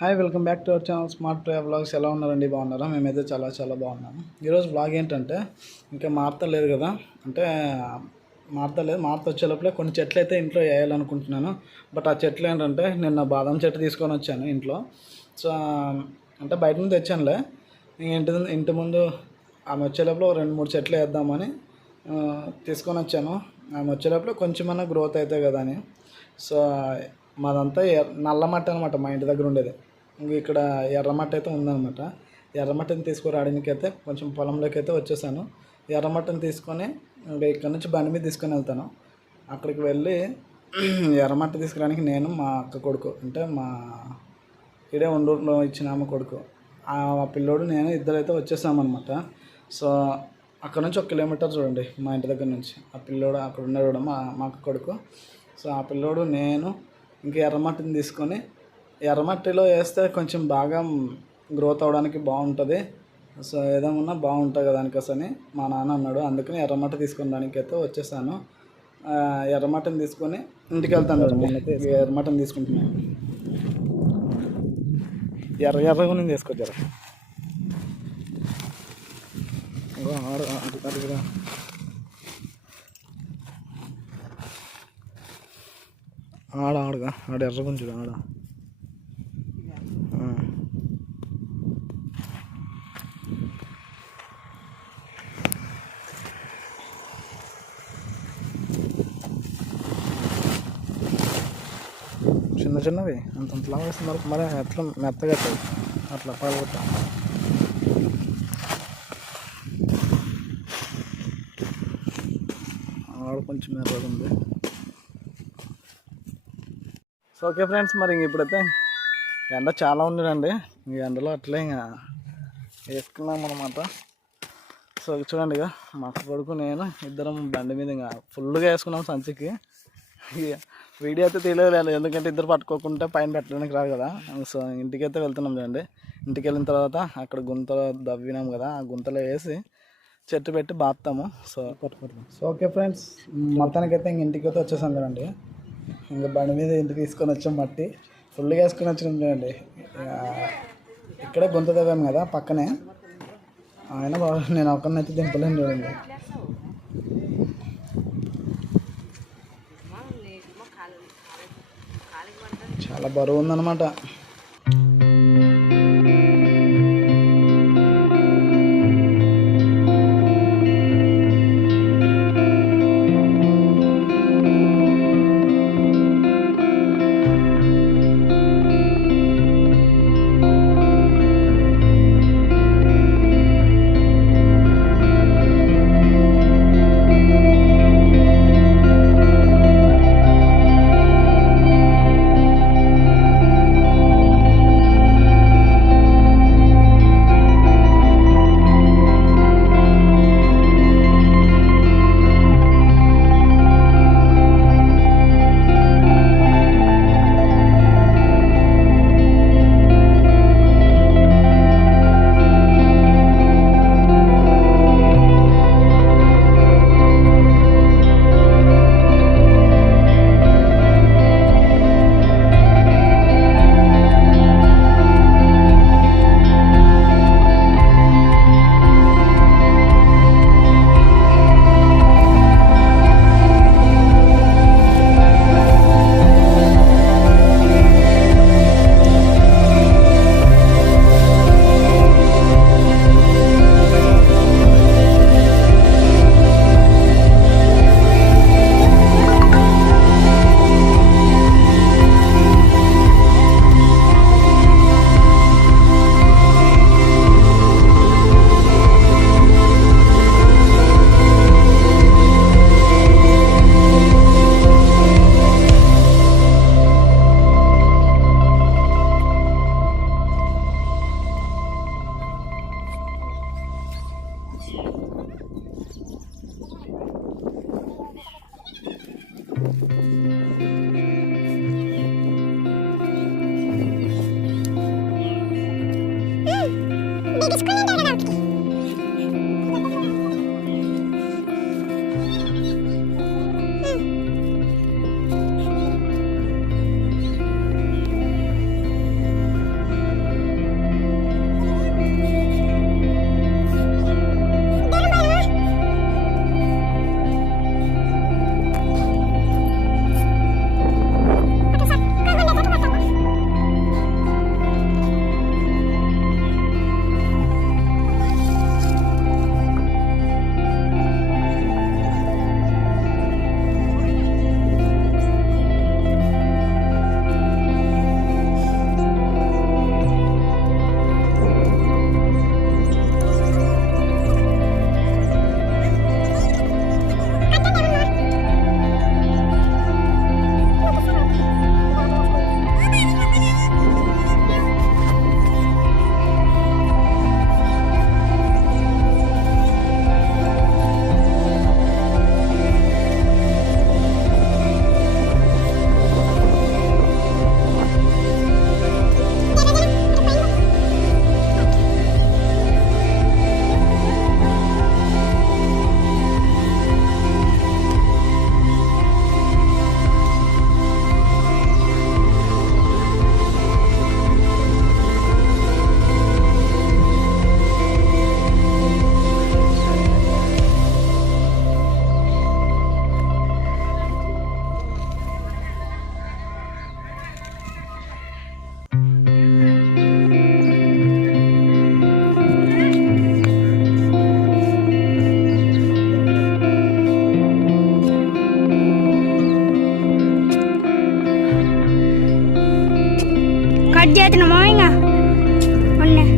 Hi welcome back to our channel smart play vlogs. ఎలా ఉన్నారండి? బాగున్నారా? మేమైతే చాలా చాలా బాగున్నాము. ఈరోజు వ్లాగ్ ఏంటంటే ఇంకా మార్తలేదు కదా, అంటే మార్త వచ్చే లోపలే కొన్ని చెట్లు అయితే ఇంట్లో వేయాలనుకుంటున్నాను. బట్ ఆ చెట్లు ఏంటంటే నిన్న బాదం చెట్టు తీసుకొని వచ్చాను ఇంట్లో. సో అంటే బయట నుంచి తెచ్చానులే. ఇంటి ముందు ఆమె వచ్చే లోపల 2-3 చెట్లు వేద్దామని తీసుకొని వచ్చాను. ఆమె వచ్చే లోపల కొంచెమన్నా గ్రోత్ అవుతాయి కదా అని. సో మాదంతా నల్ల మట్టి అనమాట, మా ఇంటి దగ్గర ఉండేది. ఇంక ఇక్కడ ఎర్రమట్టి అయితే ఉందన్నమాట. ఎర్రమట్టిని తీసుకురావడానికి అయితే కొంచెం పొలంలోకి అయితే వచ్చేసాను. ఎర్రమట్టిని తీసుకొని ఇంకా ఇక్కడ నుంచి బండి మీద తీసుకొని వెళ్తాను. అక్కడికి వెళ్ళి ఎర్రమట్టి తీసుకురావడానికి నేను, మా అక్క కొడుకు, అంటే మా ఇడే ఉండూరులో ఇచ్చిన ఆమె కొడుకు, ఆ పిల్లోడు, నేను ఇద్దరైతే వచ్చేసామన్నమాట. సో అక్కడ నుంచి 1 కిలోమీటర్ చూడండి మా ఇంటి దగ్గర నుంచి. ఆ పిల్లోడు అక్కడ ఉన్నాడు, మా అక్క కొడుకు. సో ఆ పిల్లోడు, నేను ఇంకా ఎర్రమట్టిని తీసుకొని, ఎర్రమట్టిలో వేస్తే కొంచెం బాగా గ్రోత్ అవ్వడానికి బాగుంటుంది. సో ఏదేమన్నా బాగుంటుంది కదా దానికోసమని మా నాన్న అన్నాడు. అందుకని ఎర్రమట్టి తీసుకుని దానికి అయితే వచ్చేసాను. ఎర్రమట్టిని తీసుకొని ఇంటికి వెళ్తాను. నేనైతే ఎర్రమట్టిని తీసుకుంటున్నాను. ఎర్రగా నేను తీసుకొచ్చారు. ఆడగా ఎర్ర కొంచెం ఆడ చిన్నవి అంతలా వేస్తున్నారు. మరి ఎట్లా మెత్తగా అట్లా పడగొట్టా. ఆడ కొంచెం ఎర్రగా ఉంది. సో ఓకే ఫ్రెండ్స్, మరి ఇప్పుడైతే ఎండ చాలా ఉందండి. ఈ ఎండలో అట్లే ఇంకా వేసుకున్నాం అనమాట. సో చూడండి, ఇక మా కొడుకు నేను ఇద్దరం బండి మీద ఇంకా ఫుల్గా వేసుకున్నాం సంచికి. వీడియో అయితే తెలియలేదు, ఎందుకంటే ఇద్దరు పట్టుకోకుంటే పైన పెట్టడానికి రాదు కదా. సో ఇంటికైతే వెళ్తున్నాం చూడండి. ఇంటికి వెళ్ళిన తర్వాత అక్కడ గుంతలో దవ్వినాం కదా, ఆ గుంతలో వేసి చెట్టు పెట్టి బాస్తాము. సో ఓకే ఫ్రెండ్స్, మొత్తానికైతే ఇంక ఇంటికైతే వచ్చేసాం కదండి. ఇంకా బండి మీద ఇంటికి తీసుకొని వచ్చాం. మట్టి ఫుల్గా వేసుకొని వచ్చినాం చూడండి. ఇక్కడే గుంత తవ్వాము కదా పక్కనే. ఆయన నేను ఒక్కరినైతే దింపలేను చూడండి. చాలా బరువు ఉందన్నమాట. కట్ చేస్తున్నామా ఇంకా ఉన్నాయి.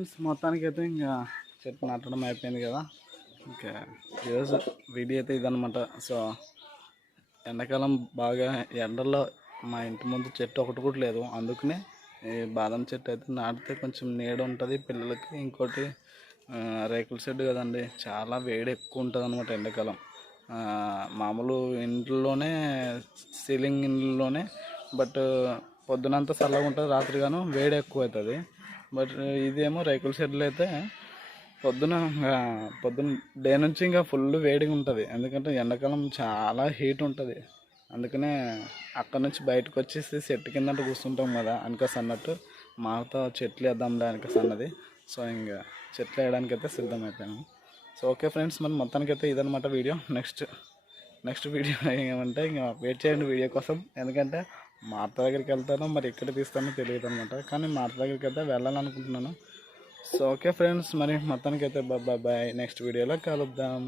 ఫ్రెండ్స్, మొత్తానికి అయితే ఇంకా చెట్టు నాటడం అయిపోయింది కదా. ఇంకా ఈరోజు వీడియో అయితే ఇదనమాట. సో ఎండాకాలం బాగా ఎండల్లో మా ఇంటి ముందు చెట్టు ఒకటి కూడా లేదు, అందుకనే ఈ బాదం చెట్టు అయితే నాటితే కొంచెం నీడ ఉంటుంది పిల్లలకి. ఇంకోటి రేకుల షెడ్ కదండి, చాలా వేడి ఎక్కువ ఉంటుంది అనమాట ఎండాకాలం. మామూలు ఇంట్లోనే సీలింగ్ ఇంట్లోనే, బట్ పొద్దునంతా చల్లగా ఉంటుంది, రాత్రిగాను వేడి ఎక్కువ అవుతుంది. బట్ ఇదేమో రేకుల షెడ్లు అయితే పొద్దున డే నుంచి ఇంకా ఫుల్ వేడిగా ఉంటుంది, ఎందుకంటే ఎండాకాలం చాలా హీట్ ఉంటుంది. అందుకనే అక్కడ నుంచి బయటకు వచ్చేసి చెట్టు కింద కూర్చుంటాం కదా వెనకస్ అన్నట్టు, మాతో చెట్లు వేద్దాంలే వెనకస్ అన్నది. సో ఇంకా చెట్లు వేయడానికి అయితే సిద్ధమైపోయాము. సో ఓకే ఫ్రెండ్స్, మరి మొత్తానికి అయితే ఇదనమాట వీడియో. నెక్స్ట్ వీడియో ఏమంటే ఇంకా వెయిట్ చేయండి వీడియో కోసం, ఎందుకంటే మా అత్త దగ్గరికి వెళ్తాను, మరి ఎక్కడ తీస్తానో తెలియదు అనమాట. కానీ మా అత్త దగ్గరికి అయితే వెళ్ళాలనుకుంటున్నాను. సో ఓకే ఫ్రెండ్స్, మరి మొత్తానికి అయితే బాయ్, నెక్స్ట్ వీడియోలో కలుద్దాం.